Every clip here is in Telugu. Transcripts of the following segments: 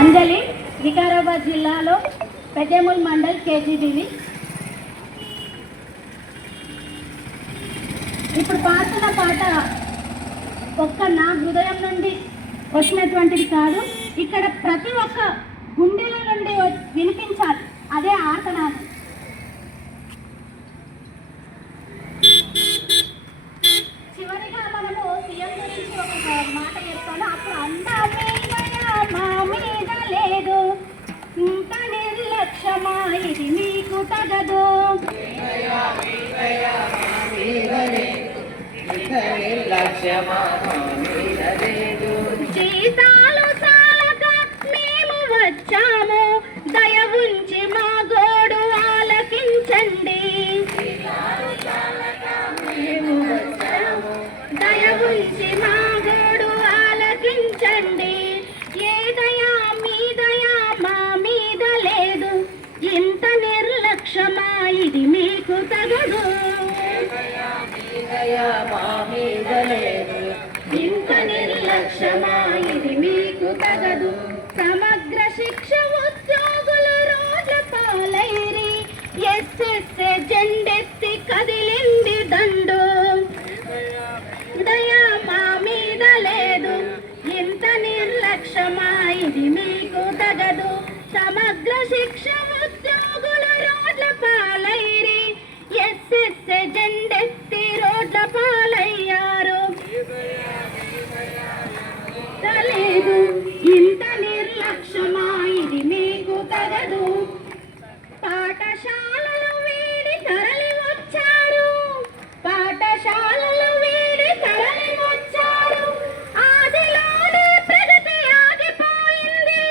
అంజలి, వికారాబాద్ జిల్లాలో పెద్దేముల్ మండల్ కేజీబీవి. ఇప్పుడు పాడుతున్న పాట ఒక్క నా హృదయం నుండి వచ్చినటువంటిది కాదు, ఇక్కడ ప్రతి ఒక్క గుండెల నుండి వినిపించాలి. అదే ఆర్తనాదం. చివరిగా మనము సీఎం గురించి ఒక మాట చెప్తాను. అప్పుడు అంతా మా మీద లేదు, ఇంత నిర్లక్ష్యమా ఇది మీకు తగదు. జీతాలు చాలక మేము వచ్చాము, దయ ఉంచి మా గోడు ఆలకించండి. దయ ఉంచి మా గోడు ఆలకించండి. ఏ దయా మీ దయా మా మీద లేదు, ఇంత నిర్లక్ష్యమా ఇది మీకు తగదు. ఇంత నిర్లక్ష్యమా ఇది మీకు తగదు. సమగ్ర శిక్ష ఉద్యోగులు రోజు పాలైరి, ఎస్ఎస్ఏ జెండెత్తి కదిలింది దండు. దయా మా మీద లేదు, ఇంత నిర్లక్ష్యమా ఇది మీకు తగదు. సమగ్ర శిక్ష ఉద్యోగులు రోజు పాలైరి, ఎస్ఎస్ఏ జెండెత్తి రోడ్ల పాలయ్యారు. లేదు, ఇంత నిర్లక్ష్యమా ఇది మీకు తగదు. పాఠశాలలు వీడి తరలి వచ్చారు, పాఠశాలలు వీడి తరలి వచ్చారు. ఆదిలోనే ప్రగతి ఆగిపోయింది,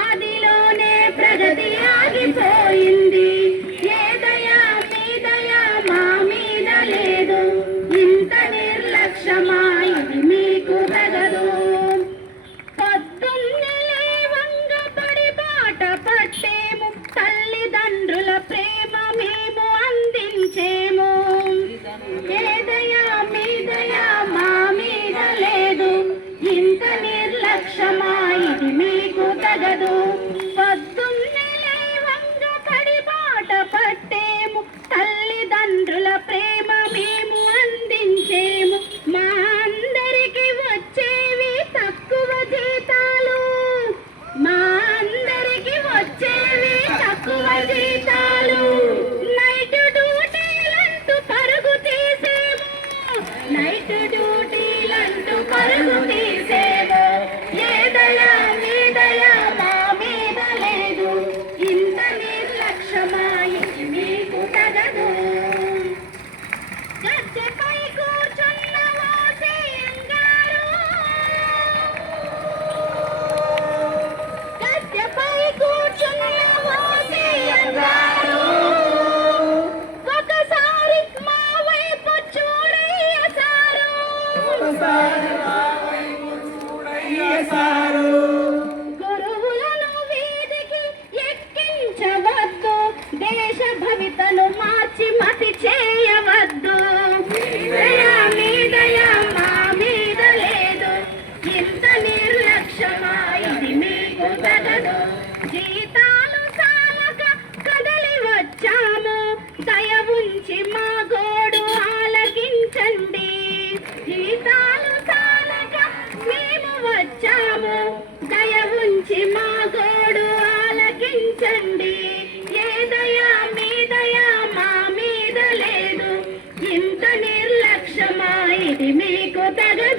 ఆదిలోనే ప్రగతి ఆగిపోయింది. ఏ దయా మీ దయా మా మీద లేదు, ఇంత నిర్లక్ష్యమా ఇది మీకు తగదు. పట్టేము, తల్లిదండ్రుల ప్రేమ మేము అందించేము. ఏ దయా మీ దయా మా మీద లేదు, ఇంత నిర్లక్ష్యమా ఇది మీకు తగదు. పొద్దున్నే లేవంగ పడి బాట పట్టేము, తల్లిదండ్రుల ప్రేమ మేము అందించేము. మా అందరికి వచ్చేవి తక్కువ జీతాలు, మా వచ్చేవి తక్కువ జీతాలు. నైట్ డ్యూటీలంటూ పరుగు తీసేము, నైట్ డ్యూటీలంటూ పరుగు తీసేము. ఏ దయా మీ దయా మా మీద లేదు, ఇంత నిర్లక్ష్యమా ఇది మీకు తగదు. గద్దెపై కూర్చున్న వాసేయం గారు, గద్దెపై ఒకసారి మా వైపు చూడయ్య సారు. గురువులను వీధికి ఎక్కించవద్దు, దేశ భవితను మార్చి మతి చేయవద్దు. దయా మీ దయా మా మీద లేదు, ఇంత నిర్లక్ష్యమా ఇది మీకు తగదు. జీతాలు చాలక కదలి వచ్చాము, దయ ఉంచి మా గోడు ఆలకించండి. జీతాలు చాలక మేము వచ్చాము, దయ ఉంచి మా గోడు ఆలకించండి. ఏ దయా మీ దయా మా మీద లేదు, ఇంత నిర్లక్ష్యమా ఇది మీకు తగదు.